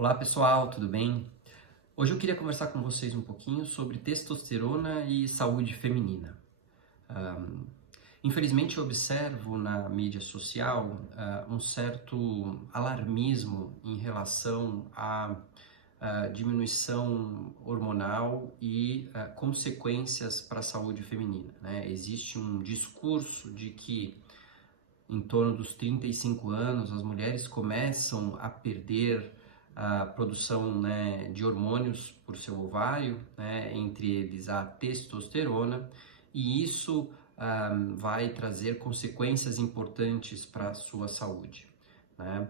Olá pessoal, tudo bem? Hoje eu queria conversar com vocês um pouquinho sobre testosterona e saúde feminina. Ahm, Infelizmente eu observo na mídia social um certo alarmismo em relação à diminuição hormonal e consequências para a saúde feminina, né? Existe um discurso de que em torno dos 35 anos, as mulheres começam a perder a produção, né, de hormônios por seu ovário, né, entre eles a testosterona, e isso vai trazer consequências importantes para a sua saúde, né?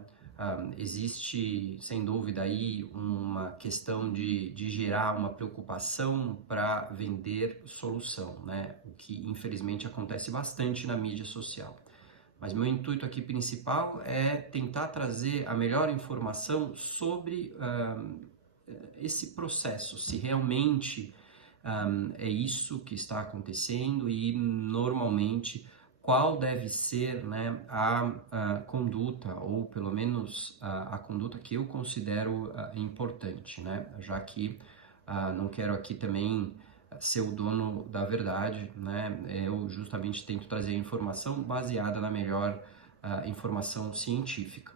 Existe, sem dúvida, aí uma questão de gerar uma preocupação para vender solução, né? O que infelizmente acontece bastante na mídia social. Mas meu intuito aqui principal é tentar trazer a melhor informação sobre esse processo, se realmente é isso que está acontecendo e normalmente qual deve ser, né, a conduta, ou pelo menos a conduta que eu considero importante, né, já que não quero aqui também ser o dono da verdade, né, eu justamente tento trazer a informação baseada na melhor informação científica.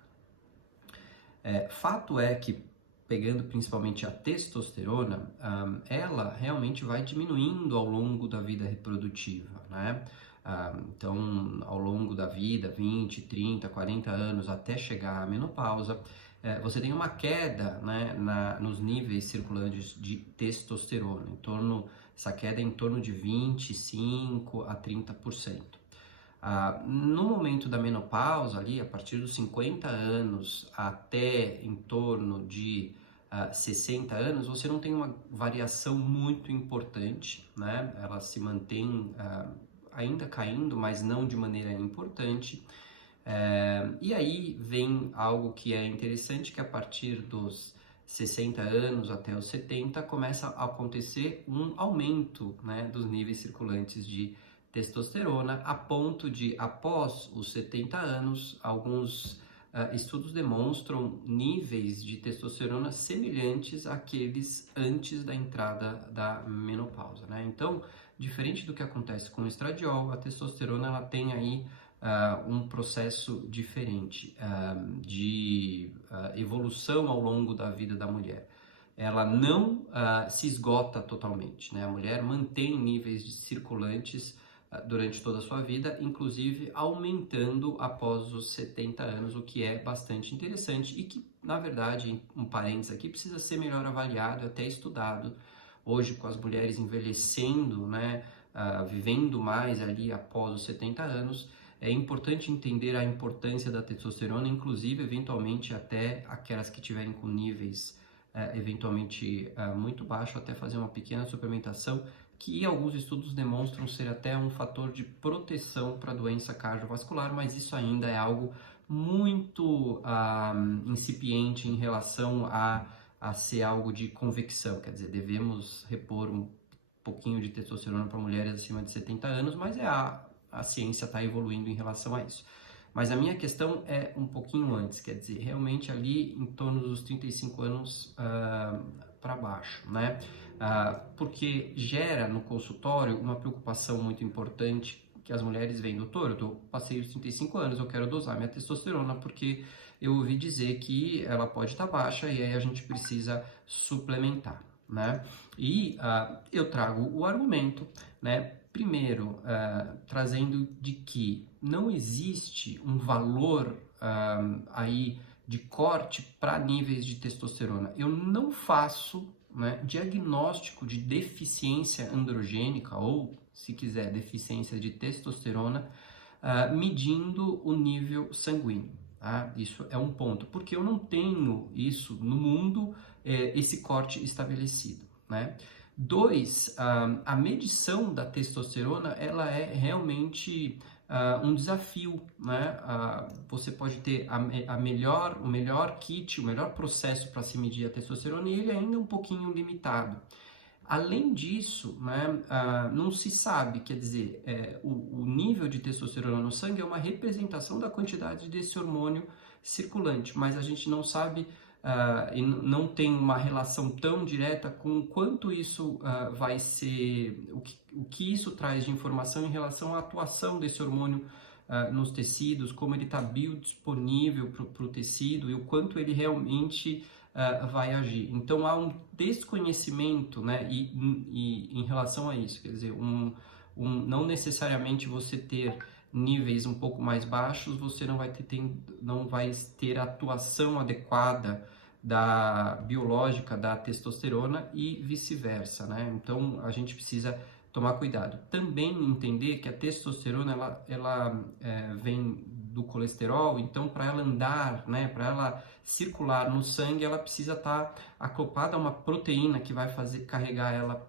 Fato é que, pegando principalmente a testosterona, ela realmente vai diminuindo ao longo da vida reprodutiva, né? Então, ao longo da vida, 20, 30, 40 anos, até chegar à menopausa, você tem uma queda, né, nos níveis circulantes de testosterona, essa queda é em torno de 25 a 30%. No momento da menopausa, ali, a partir dos 50 anos até em torno de 60 anos, você não tem uma variação muito importante, né? Ela se mantém ainda caindo, mas não de maneira importante. E aí vem algo que é interessante, que a partir dos 60 anos até os 70 começa a acontecer um aumento, né, dos níveis circulantes de testosterona, a ponto de, após os 70 anos, alguns estudos demonstram níveis de testosterona semelhantes àqueles antes da entrada da menopausa, né? Então, diferente do que acontece com o estradiol, a testosterona ela tem aí um processo diferente de evolução ao longo da vida da mulher. Ela não se esgota totalmente, né? A mulher mantém níveis de circulantes durante toda a sua vida, inclusive aumentando após os 70 anos, o que é bastante interessante e que, na verdade, um parênteses aqui, precisa ser melhor avaliado, até estudado. Hoje, com as mulheres envelhecendo, né, vivendo mais ali após os 70 anos, é importante entender a importância da testosterona, inclusive, eventualmente, até aquelas que tiverem com níveis eventualmente muito baixo, até fazer uma pequena suplementação, que alguns estudos demonstram ser até um fator de proteção para a doença cardiovascular, mas isso ainda é algo muito incipiente em relação a ser algo de convicção, quer dizer, devemos repor um pouquinho de testosterona para mulheres acima de 70 anos, mas a ciência está evoluindo em relação a isso. Mas a minha questão é um pouquinho antes, quer dizer, realmente ali em torno dos 35 anos para baixo, né? Porque gera no consultório uma preocupação muito importante que as mulheres veem, doutor, passei os 35 anos, eu quero dosar minha testosterona porque eu ouvi dizer que ela pode estar baixa e aí a gente precisa suplementar, né? E eu trago o argumento, né? Primeiro, trazendo de que não existe um valor aí de corte para níveis de testosterona. Eu não faço, né, diagnóstico de deficiência androgênica ou, se quiser, deficiência de testosterona medindo o nível sanguíneo. Tá? Isso é um ponto, porque eu não tenho isso no mundo, esse corte estabelecido, né? Dois, a medição da testosterona, ela é realmente um desafio, né? Você pode ter o melhor kit, o melhor processo para se medir a testosterona e ele ainda é um pouquinho limitado. Além disso, né, não se sabe, quer dizer, o nível de testosterona no sangue é uma representação da quantidade desse hormônio circulante, mas a gente não sabe e não tem uma relação tão direta com o quanto isso vai ser, o que isso traz de informação em relação à atuação desse hormônio nos tecidos, como ele está biodisponível para o tecido e o quanto ele realmente vai agir. Então há um desconhecimento, né, e em relação a isso, quer dizer, não necessariamente você ter níveis um pouco mais baixos, você não vai ter a atuação adequada biológica da testosterona e vice-versa, né? Então a gente precisa tomar cuidado. Também entender que a testosterona ela vem do colesterol, então para ela andar, né, para ela circular no sangue, ela precisa estar acoplada a uma proteína que vai carregar ela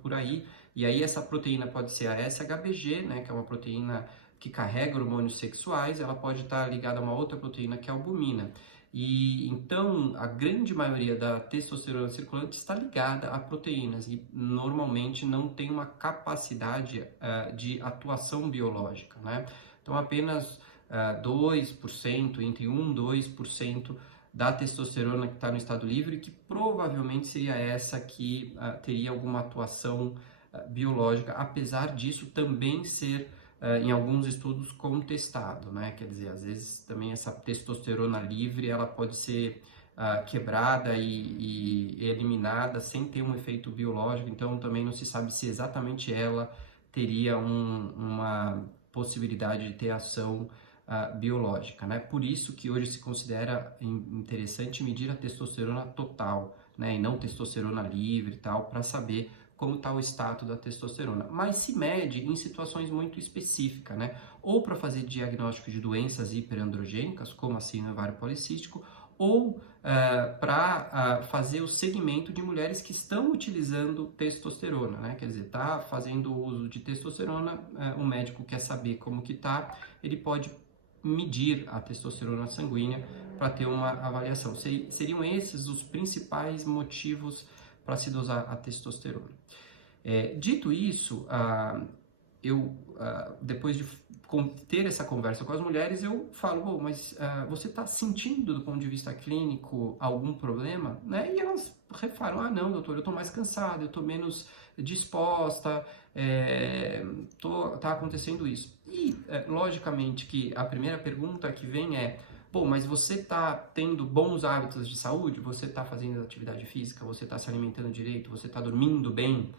por aí. E aí essa proteína pode ser a SHBG, né, que é uma proteína que carrega hormônios sexuais, ela pode estar ligada a uma outra proteína que é a albumina. E então a grande maioria da testosterona circulante está ligada a proteínas e normalmente não tem uma capacidade de atuação biológica, né? Então apenas 2%, entre 1 e 2% da testosterona que está no estado livre, que provavelmente seria essa que teria alguma atuação biológica, apesar disso também ser em alguns estudos contestado, né? Quer dizer, às vezes também essa testosterona livre ela pode ser quebrada e eliminada sem ter um efeito biológico, então também não se sabe se exatamente ela teria uma possibilidade de ter ação biológica, né? Por isso que hoje se considera interessante medir a testosterona total, né? E não testosterona livre e tal, para saber como está o status da testosterona, mas se mede em situações muito específicas, né? Ou para fazer diagnóstico de doenças hiperandrogênicas, como a síndrome ovário policístico, ou para fazer o segmento de mulheres que estão utilizando testosterona, né? Quer dizer, tá fazendo uso de testosterona, o médico quer saber como que tá, ele pode medir a testosterona sanguínea para ter uma avaliação. Seriam esses os principais motivos para se dosar a testosterona. Dito isso, depois de ter essa conversa com as mulheres, eu falo, mas você está sentindo, do ponto de vista clínico, algum problema? Né? E elas falam, não, doutor, eu estou mais cansada, eu estou menos disposta, tá acontecendo isso. E, logicamente, que a primeira pergunta que vem é, mas você está tendo bons hábitos de saúde? Você está fazendo atividade física? Você está se alimentando direito? Você está dormindo bem?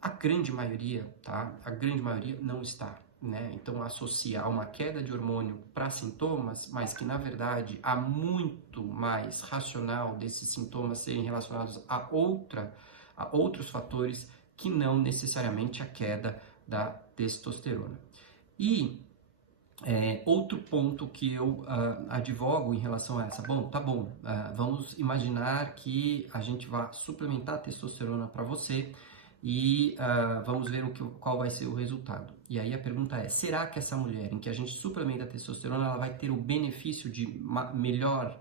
A grande maioria, tá? A grande maioria não está, né? Então, associar uma queda de hormônio para sintomas, mas que, na verdade, há muito mais racional desses sintomas serem relacionados a outros fatores que não necessariamente a queda da testosterona. E outro ponto que eu advogo em relação a essa, vamos imaginar que a gente vai suplementar a testosterona para você e vamos ver qual vai ser o resultado. E aí a pergunta é, será que essa mulher em que a gente suplementa a testosterona, ela vai ter o benefício de melhor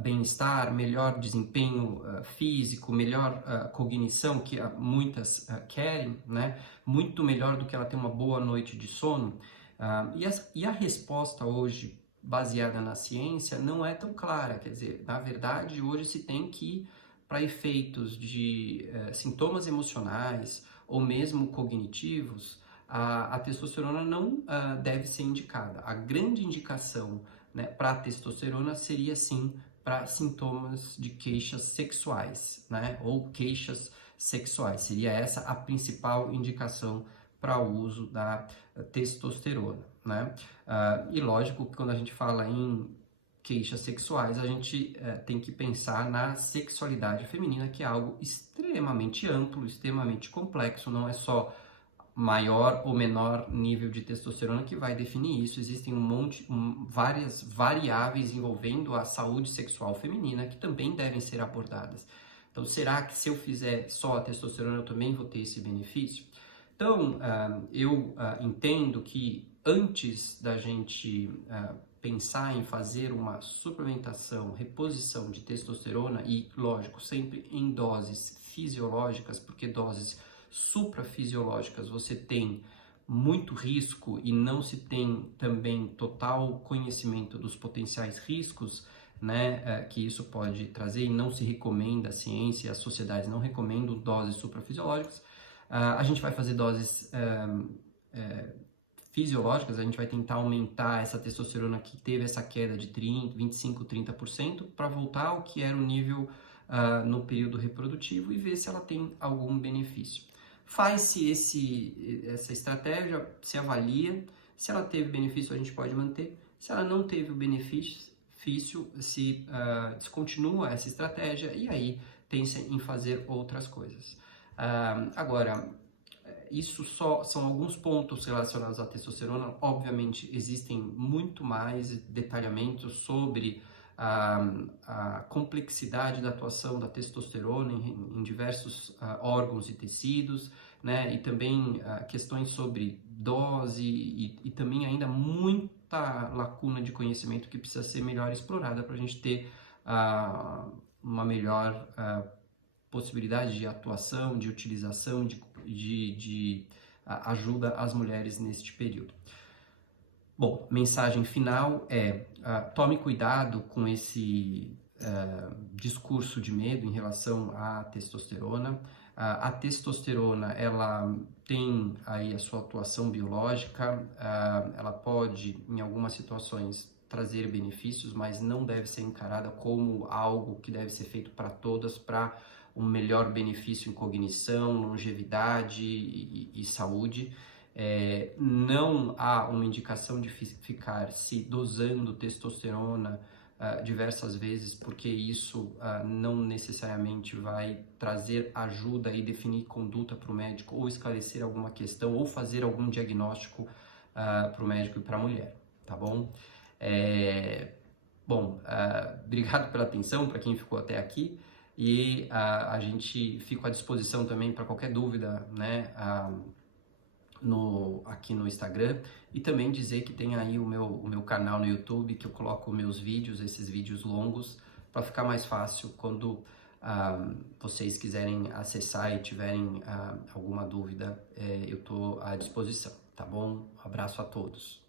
bem-estar, melhor desempenho físico, melhor cognição, que muitas querem, né? Muito melhor do que ela ter uma boa noite de sono? E a resposta hoje, baseada na ciência, não é tão clara. Quer dizer, na verdade, hoje se tem que, para efeitos de sintomas emocionais ou mesmo cognitivos, a testosterona não deve ser indicada. A grande indicação, né, para a testosterona seria, sim, para sintomas de queixas sexuais, né, ou queixas sexuais. Seria essa a principal indicação para o uso da testosterona, né? E lógico que quando a gente fala em queixas sexuais, a gente tem que pensar na sexualidade feminina, que é algo extremamente amplo, extremamente complexo, não é só maior ou menor nível de testosterona que vai definir isso. Existem várias variáveis envolvendo a saúde sexual feminina que também devem ser abordadas. Então, será que se eu fizer só a testosterona eu também vou ter esse benefício? Então, eu entendo que antes da gente pensar em fazer uma suplementação, reposição de testosterona, e lógico, sempre em doses fisiológicas, porque doses suprafisiológicas você tem muito risco e não se tem também total conhecimento dos potenciais riscos, né, que isso pode trazer, e não se recomenda, a ciência e as sociedades não recomendam doses suprafisiológicas. A gente vai fazer doses fisiológicas, a gente vai tentar aumentar essa testosterona que teve essa queda de 25, 30% para voltar ao que era o nível no período reprodutivo e ver se ela tem algum benefício. Faz-se essa estratégia, se avalia, se ela teve benefício a gente pode manter, se ela não teve o benefício, se descontinua essa estratégia e aí pensa em fazer outras coisas. Agora, isso só são alguns pontos relacionados à testosterona. Obviamente, existem muito mais detalhamentos sobre a complexidade da atuação da testosterona em diversos órgãos e tecidos, né? E também questões sobre dose e também ainda muita lacuna de conhecimento que precisa ser melhor explorada para a gente ter uma melhor possibilidade de atuação, de utilização, de ajuda às mulheres neste período. Bom, mensagem final é: tome cuidado com esse discurso de medo em relação à testosterona. A testosterona, ela tem aí a sua atuação biológica, ela pode, em algumas situações, trazer benefícios, mas não deve ser encarada como algo que deve ser feito para todas, para um melhor benefício em cognição, longevidade e saúde. Não há uma indicação de ficar se dosando testosterona diversas vezes, porque isso não necessariamente vai trazer ajuda e definir conduta para o médico, ou esclarecer alguma questão, ou fazer algum diagnóstico para o médico e para a mulher, tá bom? Obrigado pela atenção, para quem ficou até aqui, e a gente fica à disposição também para qualquer dúvida, né, aqui no Instagram, e também dizer que tem aí o meu canal no YouTube, que eu coloco meus vídeos, esses vídeos longos, para ficar mais fácil quando vocês quiserem acessar e tiverem alguma dúvida, eu estou à disposição, tá bom? Um abraço a todos.